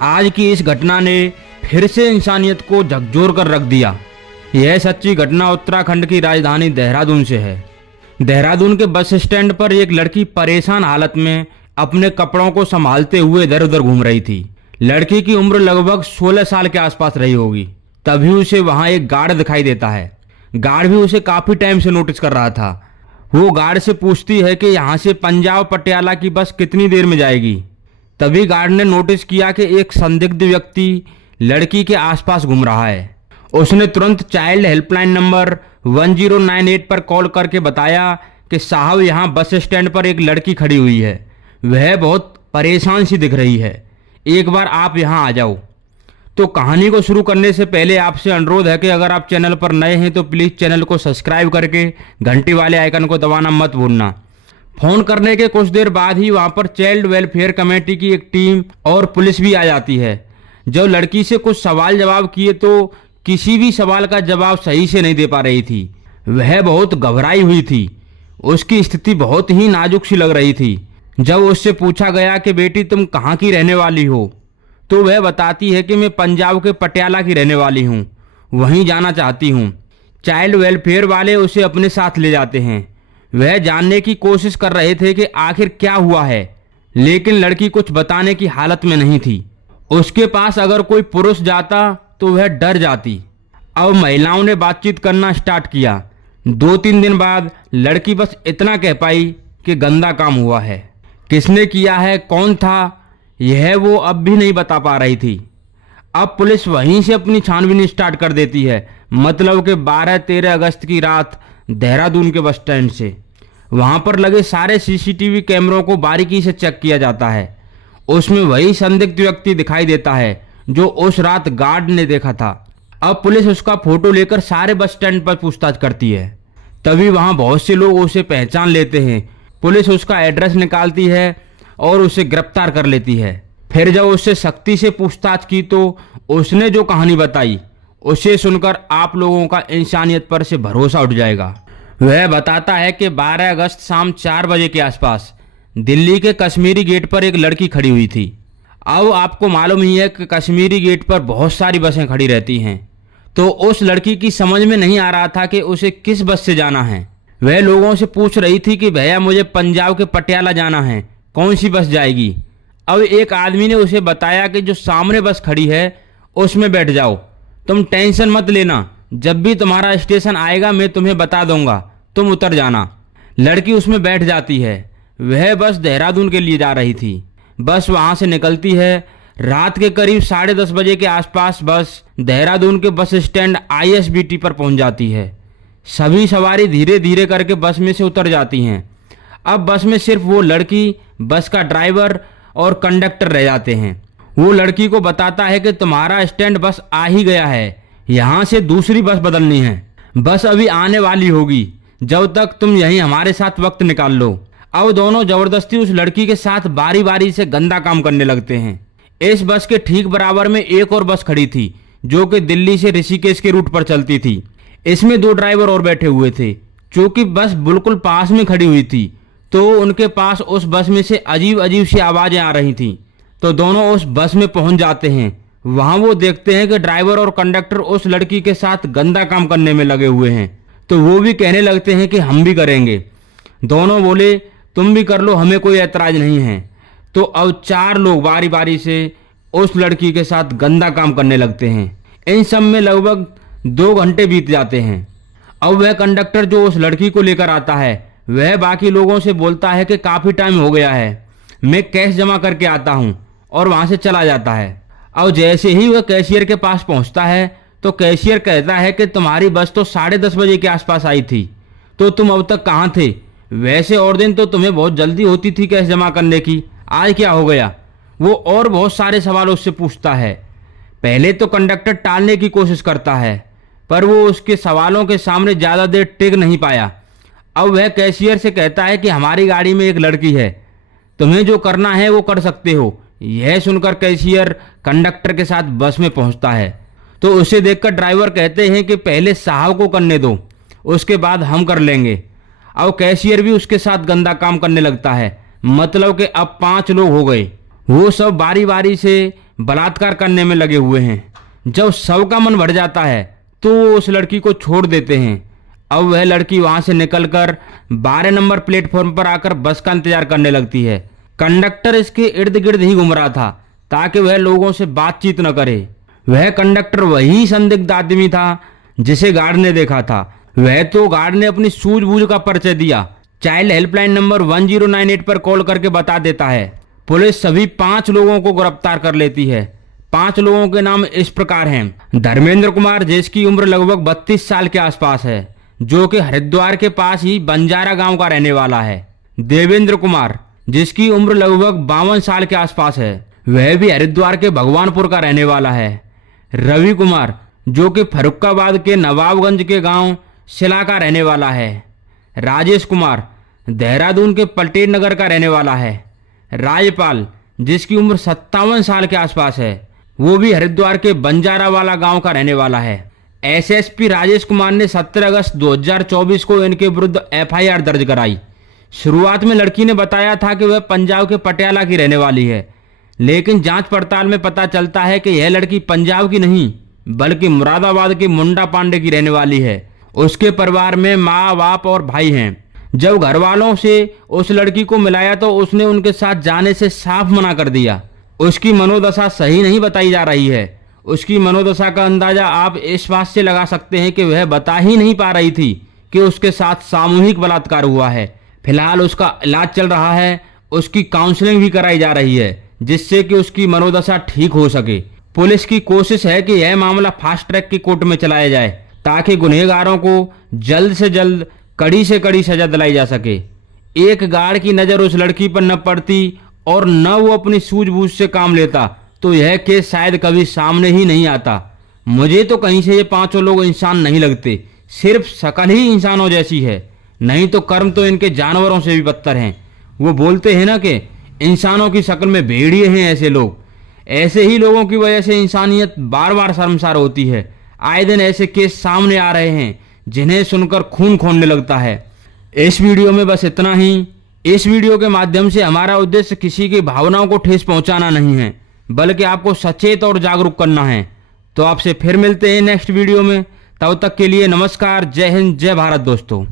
आज की इस घटना ने फिर से इंसानियत को झकझोर कर रख दिया। यह सच्ची घटना उत्तराखंड की राजधानी देहरादून से है। देहरादून के बस स्टैंड पर एक लड़की परेशान हालत में अपने कपड़ों को संभालते हुए इधर उधर घूम रही थी। लड़की की उम्र लगभग 16 साल के आसपास रही होगी। तभी उसे वहां एक गार्ड दिखाई देता है। गार्ड भी उसे काफी टाइम से नोटिस कर रहा था। वो गार्ड से पूछती है कि यहाँ से पंजाब पटियाला की बस कितनी देर में जाएगी। तभी गार्ड ने नोटिस किया कि एक संदिग्ध व्यक्ति लड़की के आसपास घूम रहा है। उसने तुरंत चाइल्ड हेल्पलाइन नंबर 1098 पर कॉल करके बताया कि साहब, यहाँ बस स्टैंड पर एक लड़की खड़ी हुई है। वह बहुत परेशान सी दिख रही है, एक बार आप यहाँ आ जाओ। तो कहानी को शुरू करने से पहले आपसे अनुरोध है कि अगर आप चैनल पर नए हैं तो प्लीज़ चैनल को सब्सक्राइब करके घंटी वाले आइकन को दबाना मत भूलना। फोन करने के कुछ देर बाद ही वहां पर चाइल्ड वेलफेयर कमेटी की एक टीम और पुलिस भी आ जाती है। जब लड़की से कुछ सवाल जवाब किए तो किसी भी सवाल का जवाब सही से नहीं दे पा रही थी। वह बहुत घबराई हुई थी। उसकी स्थिति बहुत ही नाजुक सी लग रही थी। जब उससे पूछा गया कि बेटी तुम कहाँ की रहने वाली हो, तो वह बताती है कि मैं पंजाब के पटियाला की रहने वाली हूँ, वहीं जाना चाहती हूँ। चाइल्ड वेलफेयर वाले उसे अपने साथ ले जाते हैं। वह जानने की कोशिश कर रहे थे कि आखिर क्या हुआ है, लेकिन लड़की कुछ बताने की हालत में नहीं थी। उसके पास अगर कोई पुरुष जाता तो वह डर जाती। अब महिलाओं ने बातचीत करना स्टार्ट किया। 2-3 दिन बाद लड़की बस इतना कह पाई कि गंदा काम हुआ है। किसने किया है, कौन था, यह वो अब भी नहीं बता पा रही थी। अब पुलिस वहीं से अपनी छानबीन स्टार्ट कर देती है। मतलब कि 12-13 अगस्त की रात देहरादून के बस स्टैंड से वहां पर लगे सारे सीसीटीवी कैमरों को बारीकी से चेक किया जाता है। उसमें वही संदिग्ध व्यक्ति दिखाई देता है जो उस रात गार्ड ने देखा था। अब पुलिस उसका फोटो लेकर सारे बस स्टैंड पर पूछताछ करती है। तभी वहां बहुत से लोग उसे पहचान लेते हैं। पुलिस उसका एड्रेस निकालती है और उसे गिरफ्तार कर लेती है। फिर जब उससे सख्ती से पूछताछ की तो उसने जो कहानी बताई उसे सुनकर आप लोगों का इंसानियत पर से भरोसा उठ जाएगा। वह बताता है कि 12 अगस्त शाम 4 बजे के आसपास दिल्ली के कश्मीरी गेट पर एक लड़की खड़ी हुई थी। अब आपको मालूम ही है कि कश्मीरी गेट पर बहुत सारी बसें खड़ी रहती हैं, तो उस लड़की की समझ में नहीं आ रहा था कि उसे किस बस से जाना है। वह लोगों से पूछ रही थी कि भैया मुझे पंजाब के पटियाला जाना है, कौन सी बस जाएगी। अब एक आदमी ने उसे बताया कि जो सामने बस खड़ी है उसमें बैठ जाओ, तुम टेंशन मत लेना, जब भी तुम्हारा स्टेशन आएगा मैं तुम्हें बता दूंगा, तुम उतर जाना। लड़की उसमें बैठ जाती है। वह बस देहरादून के लिए जा रही थी। बस वहां से निकलती है। रात के करीब 10:30 बजे के आसपास बस देहरादून के बस स्टैंड ISBT पर पहुंच जाती है। सभी सवारी धीरे धीरे करके बस में से उतर जाती हैं। अब बस में सिर्फ वो लड़की, बस का ड्राइवर और कंडक्टर रह जाते हैं। वो लड़की को बताता है कि तुम्हारा स्टैंड बस आ ही गया है, यहाँ से दूसरी बस बदलनी है, बस अभी आने वाली होगी, जब तक तुम यहीं हमारे साथ वक्त निकाल लो। अब दोनों जबरदस्ती उस लड़की के साथ बारी बारी से गंदा काम करने लगते हैं। इस बस के ठीक बराबर में एक और बस खड़ी थी जो कि दिल्ली से ऋषिकेश के रूट पर चलती थी। इसमें 2 ड्राइवर और बैठे हुए थे। चूंकि बस बिल्कुल पास में खड़ी हुई थी तो उनके पास उस बस में से अजीब अजीब सी आवाजें आ रही थीं। तो दोनों उस बस में पहुंच जाते हैं। वहां वो देखते हैं कि ड्राइवर और कंडक्टर उस लड़की के साथ गंदा काम करने में लगे हुए हैं। तो वो भी कहने लगते हैं कि हम भी करेंगे। दोनों बोले तुम भी कर लो, हमें कोई ऐतराज नहीं है। तो अब 4 लोग बारी बारी से उस लड़की के साथ गंदा काम करने लगते हैं। इन सब में लगभग 2 घंटे बीत जाते हैं। अब वह कंडक्टर जो उस लड़की को लेकर आता है वह बाकी लोगों से बोलता है कि काफ़ी टाइम हो गया है, मैं कैश जमा करके आता हूँ, और वहाँ से चला जाता है। अब जैसे ही वह कैशियर के पास पहुँचता है तो कैशियर कहता है कि तुम्हारी बस तो 10:30 बजे के आसपास आई थी, तो तुम अब तक कहाँ थे। वैसे और दिन तो तुम्हें बहुत जल्दी होती थी कैश जमा करने की, आज क्या हो गया। वो और बहुत सारे सवाल उससे पूछता है। पहले तो कंडक्टर टालने की कोशिश करता है पर वो उसके सवालों के सामने ज़्यादा देर टिक नहीं पाया। अब वह कैशियर से कहता है कि हमारी गाड़ी में एक लड़की है, तुम्हें जो करना है वो कर सकते हो। यह सुनकर कैशियर कंडक्टर के साथ बस में पहुंचता है। तो उसे देखकर ड्राइवर कहते हैं कि पहले साहब को करने दो, उसके बाद हम कर लेंगे। अब कैशियर भी उसके साथ गंदा काम करने लगता है। मतलब कि अब 5 लोग हो गए। वो सब बारी बारी से बलात्कार करने में लगे हुए हैं। जब सबका मन भर जाता है तो वो उस लड़की को छोड़ देते हैं। अब वह लड़की वहां से निकलकर 12 नंबर प्लेटफॉर्म पर आकर बस का इंतजार करने लगती है। कंडक्टर इसके इर्द गिर्द ही घूम रहा था ताकि वह लोगों से बातचीत न करे। वह कंडक्टर वही संदिग्ध आदमी था जिसे गार्ड ने देखा था। वह तो गार्ड ने अपनी सूझबूझ का परिचय दिया। चाइल्ड हेल्पलाइन नंबर 1098 पर कॉल करके बता देता है। पुलिस सभी 5 लोगों को गिरफ्तार कर लेती है। 5 लोगों के नाम इस प्रकार हैं। धर्मेंद्र कुमार, जिसकी उम्र लगभग 32 साल के आसपास है, जो कि हरिद्वार के पास ही बंजारा गांव का रहने वाला है। देवेंद्र कुमार, जिसकी उम्र लगभग 52 साल के आसपास है, वह भी हरिद्वार के भगवानपुर का रहने वाला है। रवि कुमार, जो कि फर्रुखाबाद के नवाबगंज के गांव शिला का रहने वाला है। राजेश कुमार, देहरादून के पलटेर नगर का रहने वाला है। राजपाल, जिसकी उम्र 57 साल के आसपास है, वो भी हरिद्वार के बंजारा वाला गांव का रहने वाला है। एसएसपी राजेश कुमार ने 17 अगस्त 2024 को इनके विरुद्ध एफआईआर दर्ज कराई। शुरुआत में लड़की ने बताया था कि वह पंजाब के पटियाला की रहने वाली है, लेकिन जांच पड़ताल में पता चलता है कि यह लड़की पंजाब की नहीं बल्कि मुरादाबाद के मुंडा पांडे की रहने वाली है। उसके परिवार में माँ बाप और भाई हैं। जब घर वालों से उस लड़की को मिलाया तो उसने उनके साथ जाने से साफ मना कर दिया। उसकी मनोदशा सही नहीं बताई जा रही है। उसकी मनोदशा का अंदाजा आप इस बात से लगा सकते हैं कि वह बता ही नहीं पा रही थी कि उसके साथ सामूहिक बलात्कार हुआ है। फिलहाल उसका इलाज चल रहा है। उसकी काउंसलिंग भी कराई जा रही है जिससे कि उसकी मनोदशा ठीक हो सके। पुलिस की कोशिश है कि यह मामला फास्ट ट्रैक की कोर्ट में चलाया जाए ताकि गुनहगारों को जल्द से जल्द कड़ी से कड़ी सजा दिलाई जा सके। एक गार्ड की नज़र उस लड़की पर न पड़ती और न वो अपनी सूझबूझ से काम लेता तो यह केस शायद कभी सामने ही नहीं आता। मुझे तो कहीं से ये 5 लोग इंसान नहीं लगते, सिर्फ शक्ल ही इंसानों जैसी है, नहीं तो कर्म तो इनके जानवरों से भी बदतर हैं। वो बोलते हैं ना कि इंसानों की शक्ल में भेड़िए हैं ऐसे लोग। ऐसे ही लोगों की वजह से इंसानियत बार बार शर्मसार होती है। आए दिन ऐसे केस सामने आ रहे हैं जिन्हें सुनकर खून खौलने लगता है। इस वीडियो में बस इतना ही। इस वीडियो के माध्यम से हमारा उद्देश्य किसी की भावनाओं को ठेस पहुंचाना नहीं है, बल्कि आपको सचेत और जागरूक करना है। तो आपसे फिर मिलते हैं नेक्स्ट वीडियो में। तब तक के लिए नमस्कार, जय हिंद, जय भारत दोस्तों।